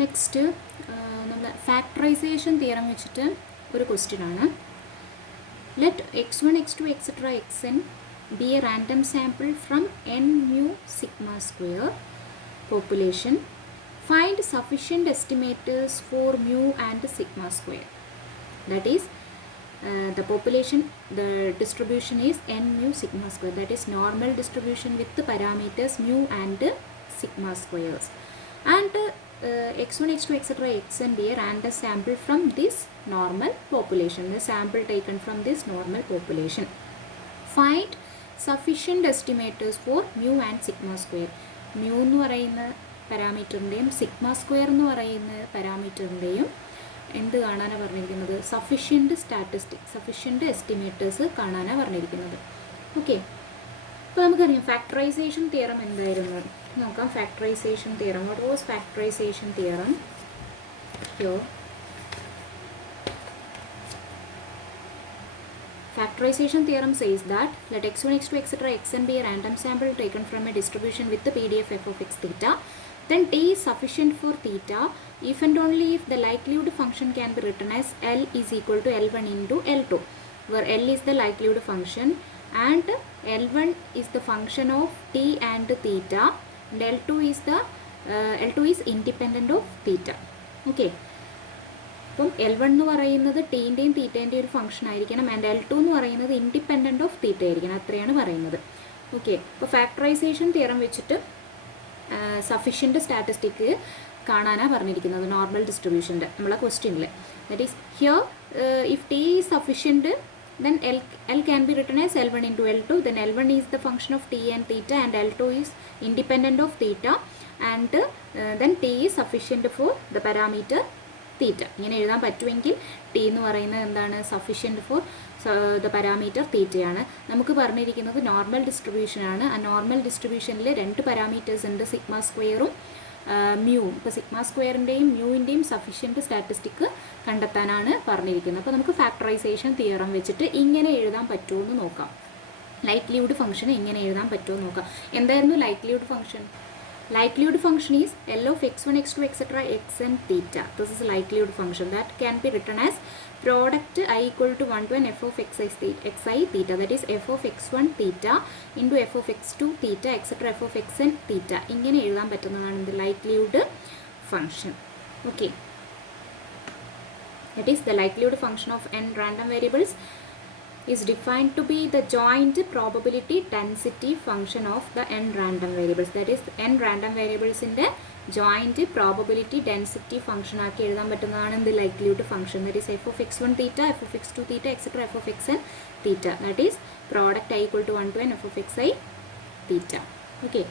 നെക്സ്റ്റ് നമ്മൾ factorisation theorem വെച്ചിട്ട് ഒരു ക്വസ്റ്റ്യൻ ആണ്. Let x1 x2 etc xn be a random sample from n mu sigma square population. Find sufficient estimators for mu and sigma square. That is the population, the distribution is n mu sigma square, that is normal distribution with the parameters mu and sigma squares, and x1 x2 etc xn be a random sample from this normal population, the sample taken from this normal population. Find sufficient estimators for mu and sigma square. mu എന്ന് പറയുന്ന പാരാമീറ്ററിൻ്റെയും sigma square എന്ന് പറയുന്ന പാരാമീറ്ററിൻ്റെയും എന്ത് കാണാനാണ് പറഞ്ഞിരിക്കുന്നത്? Sufficient estimators കാണാനാണ് പറഞ്ഞിരിക്കുന്നത്. ഓക്കെ, അപ്പോൾ നമുക്കറിയാം ഫാക്ടറൈസേഷൻ തിയറം എന്തായിരുന്നു നോക്കാം. Factorisation theorem, what was factorisation theorem? Factorization theorem says that let x1 x2 etc xn be a random sample taken from a distribution with the PDF f of x theta, then t is sufficient for theta if and only if the likelihood function can be written as L is equal to L1 into L2, where L is the likelihood function and L1 is the function of t and theta, and L2 is independent of theta. Okay, അപ്പം L1 എന്ന് പറയുന്നത് ടീൻ്റെയും തീറ്റേൻ്റെയും ഒരു ഫംഗ്ഷൻ ആയിരിക്കണം, and L2 എന്ന് പറയുന്നത് independent of തീറ്റ ആയിരിക്കണം. അത്രയാണ് പറയുന്നത്. ഓക്കെ, അപ്പോൾ ഫാക്ടറൈസേഷൻ തിയറം വെച്ചിട്ട് സഫിഷ്യൻറ്റ് സ്റ്റാറ്റിസ്റ്റിക് കാണാനാണ് പറഞ്ഞിരിക്കുന്നത് നോർമൽ ഡിസ്ട്രിബ്യൂഷൻ്റെ നമ്മളെ ക്വസ്റ്റ്യനിൽ. That is here if T is sufficient then L can be written as L1 into L2, then L1 is the function of t and theta and L2 is independent of theta, and then t is sufficient for the parameter തീറ്റ. ഇങ്ങനെ എഴുതാൻ പറ്റുമെങ്കിൽ ടി എന്ന് പറയുന്നത് എന്താണ്? Sufficient for the parameter തീറ്റയാണ്. നമുക്ക് പറഞ്ഞിരിക്കുന്നത് നോർമൽ ഡിസ്ട്രിബ്യൂഷനാണ്. ആ നോർമൽ ഡിസ്ട്രിബ്യൂഷനിൽ രണ്ട് പാരാമീറ്റേഴ്സ് ഉണ്ട്, സിഗ്മ സ്ക്വയറും മ്യൂവും. ഇപ്പോൾ സിഗ്മ സ്ക്വയറിൻ്റെയും മ്യൂവിൻ്റെയും സഫിഷ്യൻറ്റ് സ്റ്റാറ്റിസ്റ്റിക് കണ്ടെത്താനാണ് പറഞ്ഞിരിക്കുന്നത്. അപ്പോൾ നമുക്ക് ഫാക്ടറൈസേഷൻ തിയറം വെച്ചിട്ട് ഇങ്ങനെ എഴുതാൻ പറ്റുമോ എന്ന് നോക്കാം. ലൈക്ലിഹുഡ് ഫംഗ്ഷൻ എങ്ങനെ എഴുതാൻ പറ്റുമോ എന്ന് നോക്കാം. എന്തായിരുന്നു likelihood function? Likelihood function is L of x1 x2 etc xn theta. This is likelihood function that can be written as product I equal to 1 to n f of xi theta, that is f of x1 theta into f of x2 theta etc f of xn theta. ഇങ്ങനെ എഴുതാൻ പറ്റുന്നതാണ് the likelihood function. Okay, that is the likelihood function of n random variables is defined to be the joint probability density function of the n random variables. That is n random variables in the joint probability density function ആക്കി എഴുതാൻ പറ്റുന്നതാണ് the likelihood function. That is f of x1 theta, f of x2 theta etc f of xn theta. That is product I equal to 1 to n f of xi theta. Okay,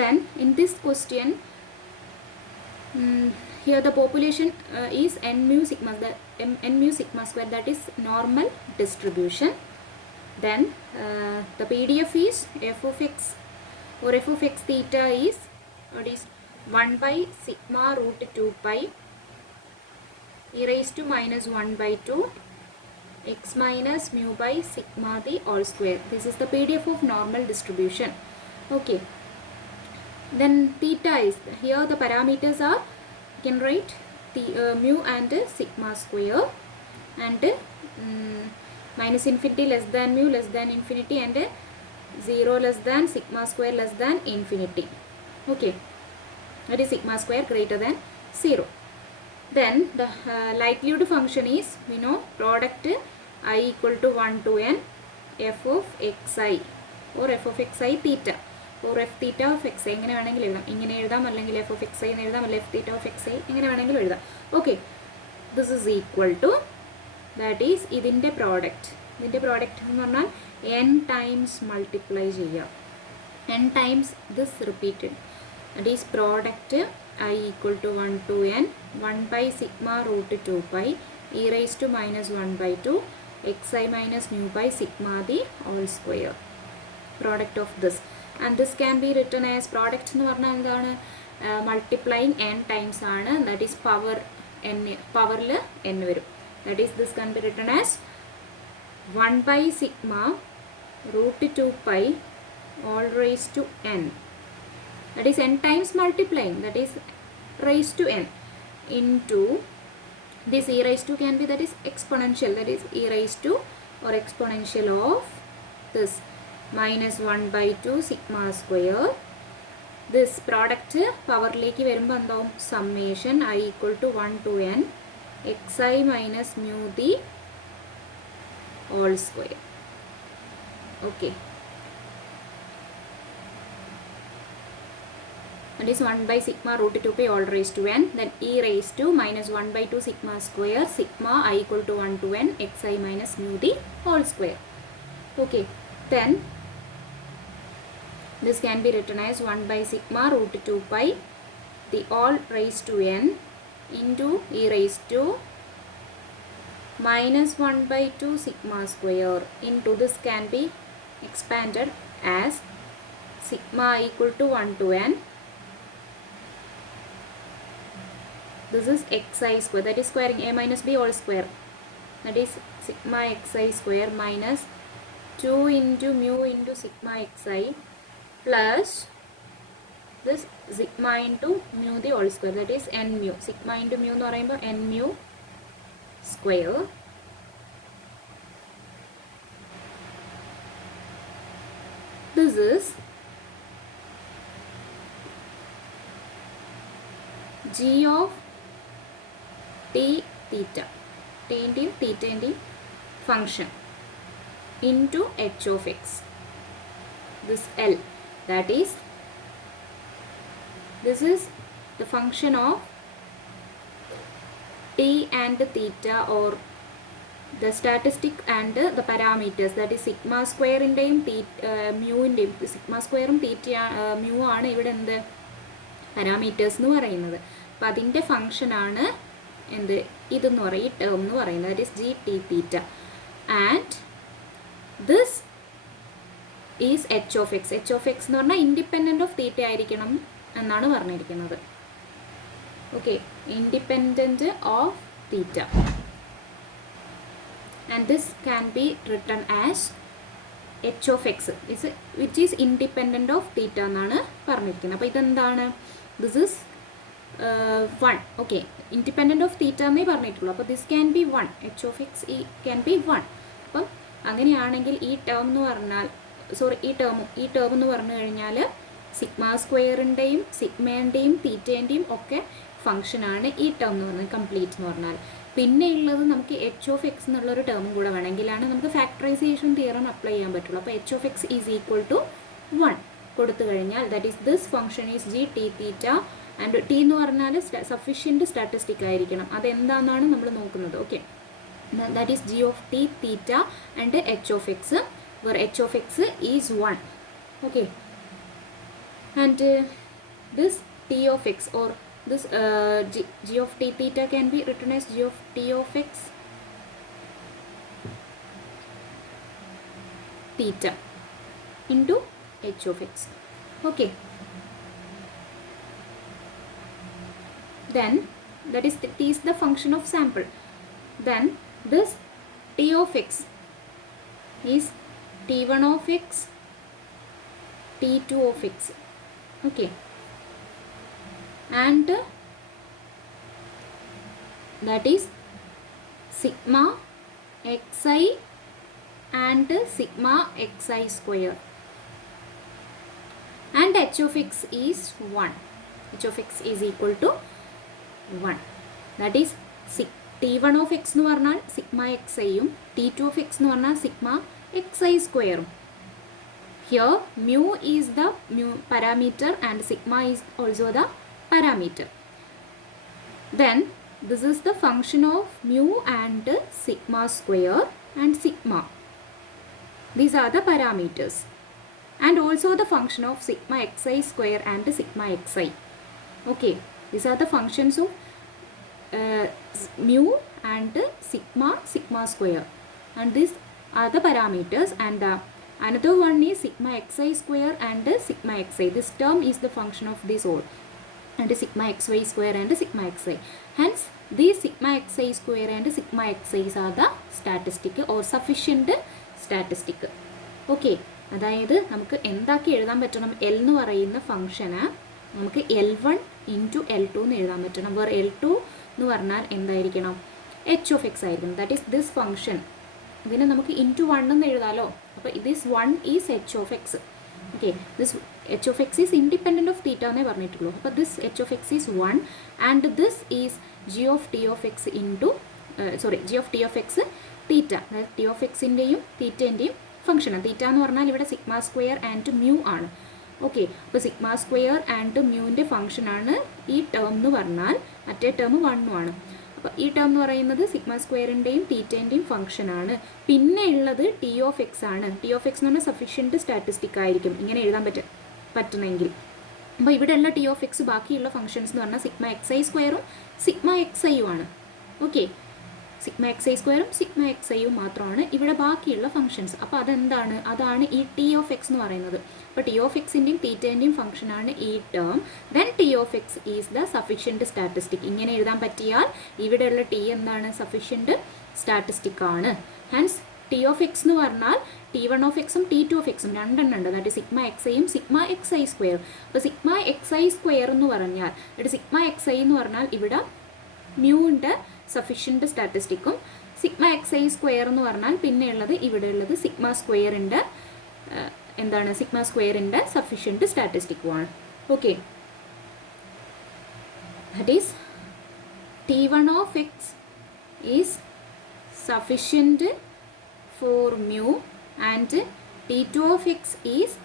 then in this question here the population is n mu sigma square, that is normal distribution. Then the PDF is f of x or f of x theta is 1 by sigma root 2 pi e raised to minus 1 by 2 x minus mu by sigma the all square. This is the PDF of normal distribution. Okay, then theta is here, the parameters are, you can write the mu and sigma square, and minus infinity less than mu less than infinity, and 0 less than sigma square less than infinity. Okay, that is sigma square greater than 0. Then the likelihood function is, we know, product I equal to 1 to n f of xi or f of xi theta or f theta of xi. ഇങ്ങനെ വേണമെങ്കിൽ എഴുതാം, ഇങ്ങനെ എഴുതാം, അല്ലെങ്കിൽ f of xi എന്ന് എഴുതാം, അല്ലെങ്കിൽ f theta of xi, ഇങ്ങനെ വേണമെങ്കിലും എഴുതാം. Okay, this is equal to, that is ഇതിൻ്റെ പ്രോഡക്റ്റ്. ഇതിൻ്റെ പ്രോഡക്റ്റ് എന്ന് പറഞ്ഞാൽ n ടൈംസ് മൾട്ടിപ്ലൈ ചെയ്യുക, n times this repeated, that is product I equal to 1 to n 1 by sigma root 2 pi e raised to minus 1 by 2 xi minus mu by sigma the all square, product of this. And this can be written as product എന്ന് പറഞ്ഞാൽ എന്താണ്? Multiplying n times ആണ്, that is power n, പവറിൽ n വരും. That is this can be written as 1 by sigma root 2 pi all raised to n, that is n times multiplying, that is raised to n into this e raised to can be that is exponential, that is e raised to or exponential of this minus 1 by 2 sigma square. This product പവറിലേക്ക് വരുമ്പോൾ എന്താവും summation I equal to 1 to n xi minus mu the whole square. Okay, that is 1 by sigma root 2 pi all raised to n, then e raised to minus 1 by 2 sigma square sigma I equal to 1 to n xi minus mu the whole square. Okay, then this can be written as 1 by sigma root 2 pi the all raised to n into e raised to minus 1 by 2 sigma square into this can be expanded as sigma equal to 1 to n. This is xi square, that is squaring a minus b whole square, that is sigma xi square minus 2 into mu into sigma xi plus this sigma into mu the whole square, that is n mu. Sigma into mu എന്ന് പറയുമ്പോൾ n mu square this is g of t theta, t into theta into function into h of x, this L, that is this is the function of t and theta or the statistic and the parameters, that is sigma square ഇൻ്റെയും mu ഇൻ്റെയും sigma squareും theta mu ആണ് ഇവിടെ എന്ത് പാരാമീറ്റേഴ്സ് എന്ന് പറയുന്നത്. അപ്പോൾ അതിൻ്റെ ഫങ്ഷനാണ് എന്ത് ഇതെന്ന് പറയും ഈ ടേം എന്ന് പറയുന്നത്, that is G T theta and this is H of X. H of X എന്ന് പറഞ്ഞാൽ ഇൻഡിപെൻഡൻറ്റ് ഓഫ് തീറ്റ ആയിരിക്കണം എന്നാണ് പറഞ്ഞിരിക്കുന്നത്. Okay, independent of theta and this can be written as h of x is which is independent of theta എന്നാണ് പറഞ്ഞിരിക്കുന്നത്. അപ്പോൾ ഇതെന്താണ്, this is 1. Okay, independent of theta എന്നേ പറഞ്ഞിട്ടുള്ളൂ. അപ്പോൾ this can be 1, h of x can be 1. അപ്പം അങ്ങനെയാണെങ്കിൽ ഈ ടേം എന്ന് പറഞ്ഞാൽ ഈ ടേം എന്ന് പറഞ്ഞു കഴിഞ്ഞാൽ സിഗ്മ സ്ക്വയറിൻ്റെയും സിഗ്മേൻ്റെയും തീറ്റേൻ്റെയും ഒക്കെ ഫംഗ്ഷനാണ് ഈ ടേം എന്ന് പറഞ്ഞാൽ കംപ്ലീറ്റ് എന്ന് പറഞ്ഞാൽ. പിന്നെ ഉള്ളത് നമുക്ക് എച്ച് ഓഫ് എക്സ് എന്നുള്ളൊരു ടേമും കൂടെ വേണമെങ്കിലാണ് നമുക്ക് ഫാക്ടറൈസേഷൻ തിയറം അപ്ലൈ ചെയ്യാൻ പറ്റുള്ളൂ. അപ്പോൾ H of X is equal to 1 കൊടുത്തു കഴിഞ്ഞാൽ that is this function is G T theta and T എന്ന് പറഞ്ഞാൽ സഫിഷ്യൻറ്റ് സ്റ്റാറ്റിസ്റ്റിക് ആയിരിക്കണം. അതെന്താണെന്നാണ് നമ്മൾ നോക്കുന്നത്. Okay, that is G of T theta and H of X where h of x is 1. Okay, and this t of x or this g of t theta can be written as g of t of x theta into h of x. Okay, then that is t is the function of sample. Then this t of x is t1 of x, t2 of x. Okay, and that is sigma xi and sigma xi square, and h of x is 1. h of x is equal to 1. That is t1 of x എന്ന് പറഞ്ഞാൽ sigma xiയും t2 of x എന്ന് പറഞ്ഞാൽ sigma xi square. Here mu is the parameter and sigma is also the parameter. Then this is the function of mu and sigma square and sigma. These are the parameters and also the function of sigma xi square and sigma xi. Okay, these are the functions of mu and sigma square, and these are the parameters, and another one is sigma xi square and sigma xi. This term is the function of this all, and sigma xy square and sigma xi. Hence these sigma xi square and sigma xi's are the statistic or sufficient statistic. Okay, അതായത് നമുക്ക് എന്താക്കി എഴുതാൻ പറ്റണം, എൽ എന്ന് പറയുന്ന ഫംഗ്ഷന് നമുക്ക് L1 into L2 എന്ന് എഴുതാൻ പറ്റണം. വേർ L2 എന്ന് പറഞ്ഞാൽ എന്തായിരിക്കണം? എച്ച് ഓഫ് എക്സ് ആയിരിക്കണം. That is this function. ഇതിനെ നമുക്ക് ഇൻറ്റു 1 എന്ന് എഴുതാമല്ലോ. അപ്പോൾ this 1 is H of X. Okay, this H of X is independent of theta എന്നേ പറഞ്ഞിട്ടുള്ളൂ. അപ്പോൾ this H of X is 1 and this is G of T of X into G of T of X theta. അതായത് T of എക്സിൻ്റെയും തീറ്റേൻ്റെയും ഫംഗ്ഷനാണ്. തീറ്റ എന്ന് പറഞ്ഞാൽ ഇവിടെ സിഗ്മ സ്ക്വയർ ആൻഡ് മ്യൂ ആണ്. ഓക്കെ, അപ്പോൾ സിഗ്മ സ്ക്വയർ ആൻഡ് മ്യൂവിൻ്റെ ഫംഗ്ഷനാണ് ഈ ടേം എന്ന് പറഞ്ഞാൽ. മറ്റേ ടേം 1 ആണ്. അപ്പോൾ ഈ ടേം എന്ന് പറയുന്നത് സിഗ്മ സ്ക്വയറിൻ്റെയും തീറ്റേൻ്റെയും ഫംഗ്ഷനാണ്. പിന്നെ ഉള്ളത് ടി ഓഫ് എക്സ് ആണ്. ടി ഓഫ് എക്സ് എന്ന് പറഞ്ഞാൽ സഫീഷ്യൻറ്റ് സ്റ്റാറ്റിസ്റ്റിക് ആയിരിക്കും ഇങ്ങനെ എഴുതാൻ പറ്റണമെങ്കിൽ. അപ്പോൾ ഇവിടെയുള്ള ടി ഓഫ് എക്സ് ബാക്കിയുള്ള ഫംഗ്ഷൻസ് എന്ന് പറഞ്ഞാൽ സിഗ്മ എക്സ് ഐ സ്ക്വയറും സിഗ്മ എക്സ് ഐയും ആണ്. ഓക്കെ, സിഗ്മ എക്സ് ഐ സ്ക്വയറും സിഗ്മ എക്സ് ഐയും മാത്രമാണ് ഇവിടെ ബാക്കിയുള്ള ഫംഗ്ഷൻസ്. അപ്പോൾ അതെന്താണ്? അതാണ് ഈ ടി ഓഫ് എക്സ് എന്ന് പറയുന്നത്. അപ്പോൾ ടി ഓഫ് എക്സിൻ്റെയും തീറ്റേൻ്റെയും ഫംഗ്ഷനാണ് ഈ term. Then T of X is the sufficient statistic. ഇങ്ങനെ എഴുതാൻ പറ്റിയാൽ ഇവിടെയുള്ള ടി എന്താണ്? സഫീഷ്യൻറ്റ് സ്റ്റാറ്റിസ്റ്റിക് ആണ്. ഹൻസ് ടി ഓഫ് എക്സ് എന്ന് പറഞ്ഞാൽ T1 ഓഫ് എക്സും T2 ഓഫ് എക്സും രണ്ടെണ്ണം ഉണ്ട്. അതായത് സിഗ്മ എക്സ് ഐയും സിഗ്മ എക്സ് ഐ സ്ക്വയറും. അപ്പോൾ സിഗ്മ എക്സ് ഐ സ്ക്വയർ എന്ന് പറഞ്ഞാൽ സിഗ്മ എക്സ് ഐ എന്ന് പറഞ്ഞാൽ ഇവിടെ മ്യൂവിൻ്റെ സഫീഷ്യൻറ്റ് സ്റ്റാറ്റിസ്റ്റിക്കും സിഗ്മ എക്സ് ഐ സ്ക്വയർ എന്ന് പറഞ്ഞാൽ പിന്നെയുള്ളത് ഇവിടെയുള്ളത് സിഗ്മ സ്ക്വയറിൻ്റെ എന്താണ്? സിഗ്മ സ്ക്വയറിൻ്റെ സഫീഷ്യൻറ്റ് സ്റ്റാറ്റിസ്റ്റിക്കുമാണ്. Okay, that is T1 of X is sufficient for mu and T2 of X is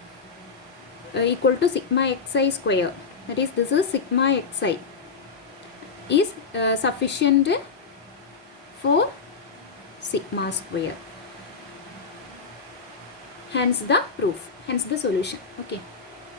equal to sigma X I square. That is this is sigma X I is sufficient for sigma square. Hence the proof, hence the solution. Okay.